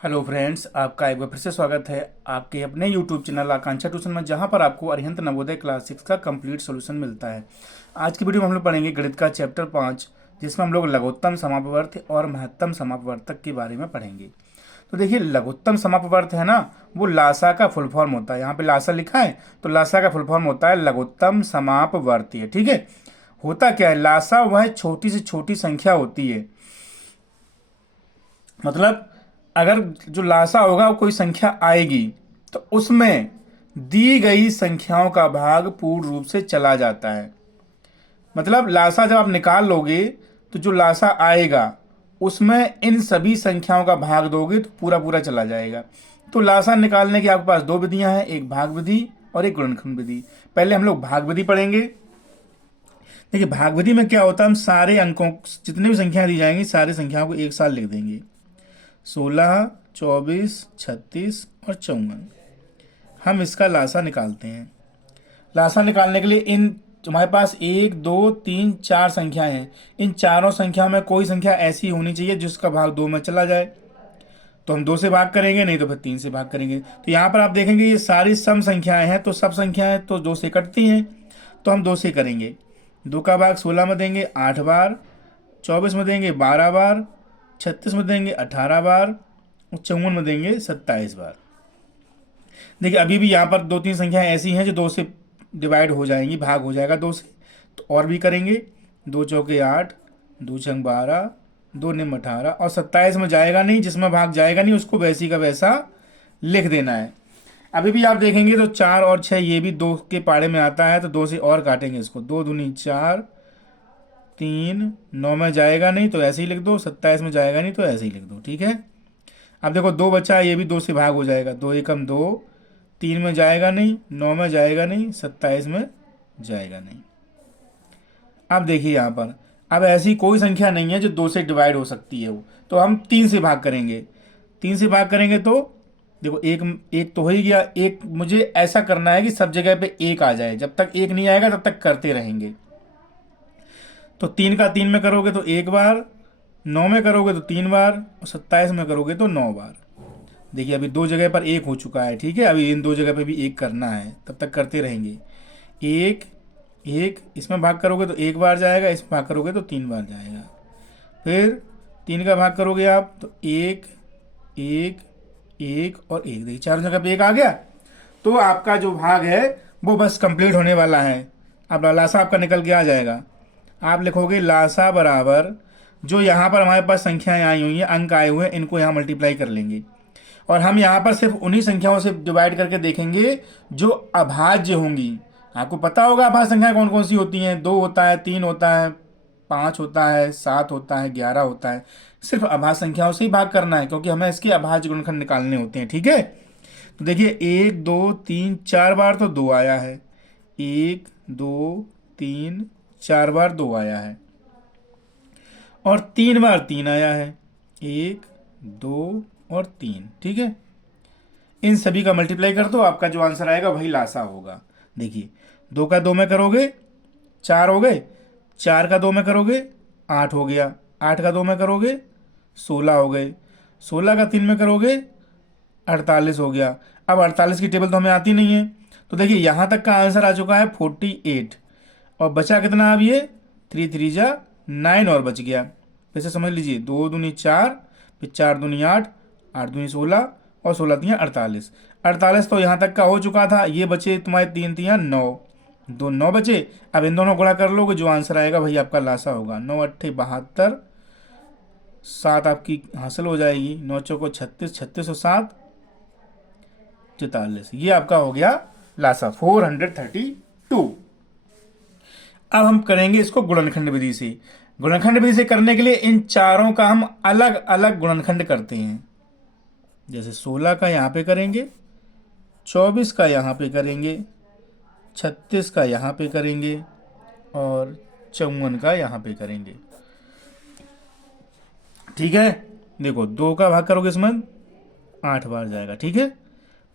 Hello friends, आपका एक बार फिर से स्वागत है आपके अपने यूट्यूब चैनल आकांक्षा ट्यूशन में, जहां पर आपको अरिहंत नवोदय क्लास 6 का कंप्लीट सॉल्यूशन मिलता है। आज की वीडियो में हम लोग पढ़ेंगे गणित का चैप्टर 5, जिसमें हम लोग लघुत्तम समापवर्त और महत्तम समापवर्तक के बारे में पढ़ेंगे। तो देखिए, लघुत्तम समापवर्त है ना, वो लासा का फुल फॉर्म होता है। यहाँ पे लासा लिखा है, तो लासा का फुल फॉर्म होता है लघुत्तम समापवर्ती है। ठीक है, होता क्या है, लासा वह छोटी से छोटी संख्या होती है। मतलब अगर जो लासा होगा वो कोई संख्या आएगी, तो उसमें दी गई संख्याओं का भाग पूर्ण रूप से चला जाता है। मतलब लासा जब आप निकाल लोगे, तो जो लासा आएगा उसमें इन सभी संख्याओं का भाग दोगे तो पूरा पूरा चला जाएगा। तो लासा निकालने की आपके पास दो विधियां हैं, एक भाग विधि और एक गुणनखंड विधि। पहले हम लोग भाग विधि पढ़ेंगे। देखिए, भाग विधि में क्या होता है, हम सारे अंकों, जितने भी संख्याएं दी जाएंगी सारी संख्याओं को एक साथ लिख देंगे। 16, 24, 36 और 54। हम इसका लासा निकालते हैं। लासा निकालने के लिए इन तुम्हारे पास 1, 2, 3, 4 संख्याएं हैं। इन चारों संख्याओं में कोई संख्या ऐसी होनी चाहिए जिसका भाग 2 में चला जाए। तो हम 2 से भाग करेंगे, नहीं तो फिर 3 से भाग करेंगे। तो यहाँ पर आप देखेंगे ये सारी सम संख्याएं हैं, तो सब संख्याएं तो 2 से कटती हैं, तो हम 2 से करेंगे। 2 का भाग 16 में देंगे 8 बार, 24 में देंगे 12 बार, 36 में देंगे 18 बार और 54 में देंगे 27 बार। देखिए, अभी भी यहाँ पर 2-3 संख्याएं ऐसी हैं जो 2 से डिवाइड हो जाएंगी, भाग हो जाएगा 2 से। तो और भी करेंगे। 2 चौके 8, 2 छंग 12, 2 निम 18 और 27 में जाएगा नहीं, जिसमें भाग जाएगा नहीं उसको वैसी का वैसा लिख देना है। अभी भी आप देखेंगे तो 4 और 6 ये भी 2 के पाड़े में आता है, तो 2 से और काटेंगे इसको। 2 दूनी 4, 3, 9 में जाएगा नहीं तो ऐसे ही लिख दो, 27 में जाएगा नहीं तो ऐसे ही लिख दो। ठीक है, अब देखो 2 बचा है, ये भी 2 से भाग हो जाएगा। 2 एकम 2, 3 में जाएगा नहीं, 9 में जाएगा नहीं, 27 में जाएगा नहीं। अब देखिए यहाँ पर, अब ऐसी कोई संख्या नहीं है जो 2 से डिवाइड हो सकती है। वो तो हम 3 से भाग करेंगे। 3 से भाग करेंगे तो देखो, एक एक तो हो ही गया। एक मुझे ऐसा करना है कि सब जगह पे एक आ जाए, जब तक एक नहीं आएगा तब तक करते रहेंगे। तो 3 का 3 में करोगे तो 1 बार, 9 में करोगे तो 3 बार और 27 में करोगे तो 9 बार। देखिए, अभी 2 जगह पर 1 हो चुका है। ठीक है, अभी इन 2 जगह पे भी 1 करना है, तब तक करते रहेंगे। 1, 1 इसमें भाग करोगे तो 1 बार जाएगा, इसमें भाग करोगे तो 3 बार जाएगा। फिर 3 का भाग करोगे आप तो 1, 1, 1 और 1। देखिए, चारों जगह पे 1 आ गया। तो आपका जो भाग है वो बस कंप्लीट होने वाला है। अब लासा आपका निकल के आ जाएगा। आप लिखोगे लासा बराबर, जो यहाँ पर हमारे पास संख्याएं आई हुई हैं, अंक आए हुए हैं, इनको यहाँ मल्टीप्लाई कर लेंगे। और हम यहाँ पर सिर्फ उन्हीं संख्याओं से डिवाइड करके देखेंगे जो अभाज्य होंगी। आपको पता होगा अभाज्य संख्याएं कौन कौन सी होती हैं। 2 होता है, 3 होता है, 5 होता है, 7 होता है, 11 होता है। सिर्फ अभाज्य संख्याओं से ही भाग करना है, क्योंकि हमें इसके अभाज्य गुणनखंड निकालने होते हैं। ठीक है, तो देखिए 1, 2, 3, 4 बार तो 2 आया है। 1, 2, 3, 4 बार 2 आया है और 3 बार 3 आया है। 1, 2 और 3। ठीक है, इन सभी का मल्टीप्लाई कर दो, आपका जो आंसर आएगा वही लासा होगा। देखिए, 2 का 2 में करोगे 4 हो गए, 4 का 2 में करोगे 8 हो गया, 8 का 2 में करोगे 16 हो गए, 16 का 3 में करोगे 48 हो गया। अब 48 की टेबल तो हमें आती नहीं है, तो देखिए यहाँ तक का आंसर आ चुका है 48। और बचा कितना, अब ये 3 3 जा 9 और बच गया। फिर से समझ लीजिए, 2 दूनी 4, फिर 4 दूनी 8, 8 दूनी 16 और 16 तियाँ 48। 48 तो यहाँ तक का हो चुका था। ये बचे तुम्हारे 3 तियाँ 9, 2 9 बचे। अब इन दोनों गुणा कर लोगे, जो आंसर आएगा वही आपका लासा होगा। 9 अट्ठे 72, 7 आपकी हासिल हो जाएगी। 9 चौको 36, 36 और 7 44। ये आपका हो गया लासा 432। अब हम करेंगे इसको गुणनखंड विधि से। गुणनखंड विधि से करने के लिए इन चारों का हम अलग अलग गुणनखंड करते हैं। जैसे 16 का यहाँ पे करेंगे, 24 का यहाँ पे करेंगे, 36 का यहाँ पे करेंगे और 54 का यहाँ पे करेंगे। ठीक है, देखो 2 का भाग करोगे इसमें 8 बार जाएगा। ठीक है,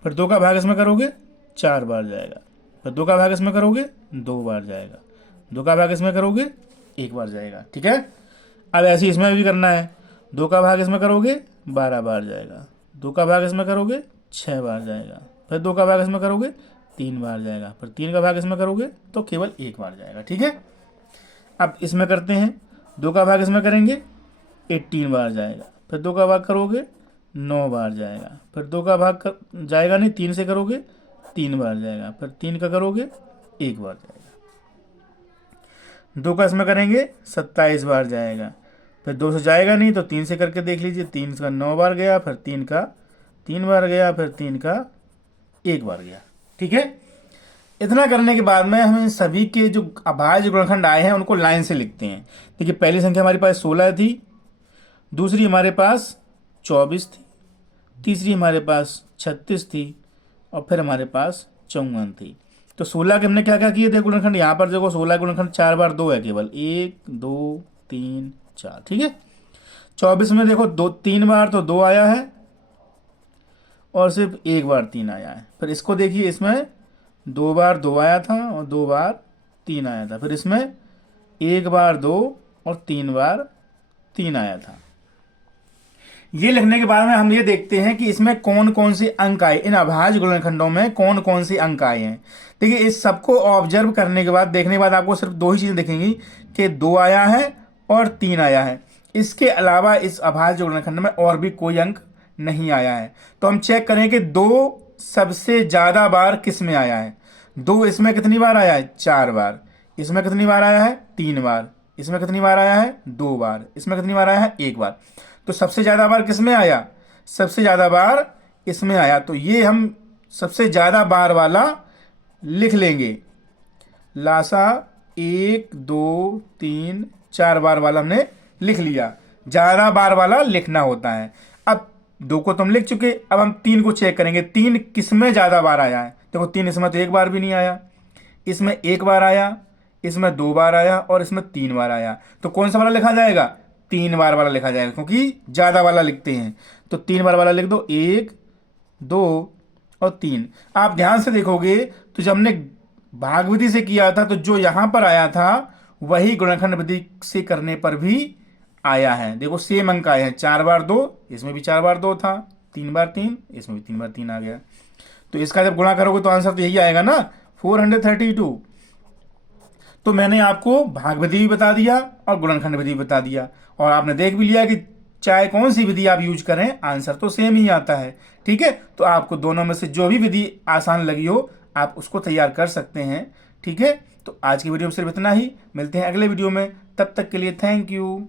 फिर 2 का भाग इसमें करोगे 4 बार जाएगा, फिर 2 का भाग इसमें करोगे 2 बार जाएगा, 2 का भाग इसमें करोगे 1 बार जाएगा। ठीक है, अब ऐसे ही इसमें भी करना है। 2 का भाग इसमें करोगे 12 बार जाएगा, 2 का भाग इसमें करोगे 6 बार जाएगा, फिर 2 का भाग इसमें करोगे 3 बार जाएगा, फिर 3 का भाग इसमें करोगे तो केवल 1 बार जाएगा। ठीक है, अब इसमें करते हैं, 2 का भाग इसमें करेंगे 18 बार जाएगा, फिर 2 का भाग करोगे 9 बार जाएगा, फिर 2 का भाग जाएगा नहीं, 3 से करोगे 3 बार जाएगा, फिर 3 का करोगे 1 बार जाएगा। 2 का इसमें करेंगे 27 बार जाएगा, फिर 2 से जाएगा नहीं तो 3 से करके देख लीजिए, 3 का 9 बार गया, फिर 3 का 3 बार गया, फिर 3 का 1 बार गया। ठीक है, इतना करने के बाद में हम इन सभी के जो अभाज्य गुणनखंड आए हैं उनको लाइन से लिखते हैं। देखिए, पहली संख्या हमारे पास 16 थी, दूसरी हमारे पास 24 थी, तीसरी हमारे पास 36 थी, और फिर हमारे पास 54 थी। तो 16 के हमने क्या क्या किए थे गुणनखंड, यहाँ पर देखो 16 गुणनखंड 4 बार 2 है, केवल 1 2 3 4। ठीक है, 24 में देखो 3 बार तो 2 आया है और सिर्फ 1 बार 3 आया है। फिर इसको देखिए, इसमें 2 बार 2 आया था और 2 बार 3 आया था, फिर इसमें 1 बार 2 और 3 बार 3 आया था। ये लिखने के बाद में हम ये देखते हैं कि इसमें कौन कौन से अंक आए, इन अभाज्य गुणनखंडों में कौन कौन से अंक आए हैं। देखिए, इस सबको ऑब्जर्व करने के बाद, देखने के बाद आपको सिर्फ 2 ही चीजें दिखेंगी कि 2 आया है और 3 आया है। इसके अलावा इस अभाज्य गुणनखंड में और भी कोई अंक नहीं आया है। तो हम चेक करें कि 2 सबसे ज्यादा बार किस में आया है। 2 इसमें कितनी बार आया है, 4 बार। इसमें कितनी बार आया है, 3 बार। इसमें कितनी बार आया है, 2 बार। इसमें कितनी बार आया है, 1 बार। तो सबसे ज्यादा बार किस में आया, सबसे ज्यादा बार इसमें आया। तो ये हम सबसे ज्यादा बार वाला लिख लेंगे। लासा 1 2 3 4 बार वाला हमने लिख लिया। ज्यादा बार वाला लिखना होता है। अब 2 को तुम लिख चुके, अब हम 3 को चेक करेंगे, 3 किसमें ज्यादा बार आया है। देखो, 3 इसमें तो 1 बार भी नहीं आया, इसमें 1 बार आया, इसमें 2 बार आया और इसमें 3 बार आया। तो कौन सा वाला लिखा जाएगा, 3 बार वाला लिखा जाएगा, क्योंकि ज्यादा वाला लिखते हैं। तो 3 बार वाला लिख दो, 1 2 और 3। आप ध्यान से देखोगे तो जब हमने भाग विधि से किया था तो जो यहां पर आया था वही गुणनखंड विधि से करने पर भी आया है। देखो, सेम अंक आए हैं, 4 बार 2, इसमें भी 4 बार 2 था, 3 बार 3, इसमें भी 3 बार 3 आ गया। तो इसका जब गुणा करोगे तो आंसर तो यही आएगा ना, 432। तो मैंने आपको भाग विधि भी बता दिया और गुणनखंड विधि भी बता दिया, और आपने देख भी लिया कि चाहे कौन सी विधि आप यूज करें आंसर तो सेम ही आता है। ठीक है, तो आपको दोनों में से जो भी विधि आसान लगी हो आप उसको तैयार कर सकते हैं। ठीक है, तो आज की वीडियो में सिर्फ इतना ही, मिलते हैं अगले वीडियो में, तब तक के लिए थैंक यू।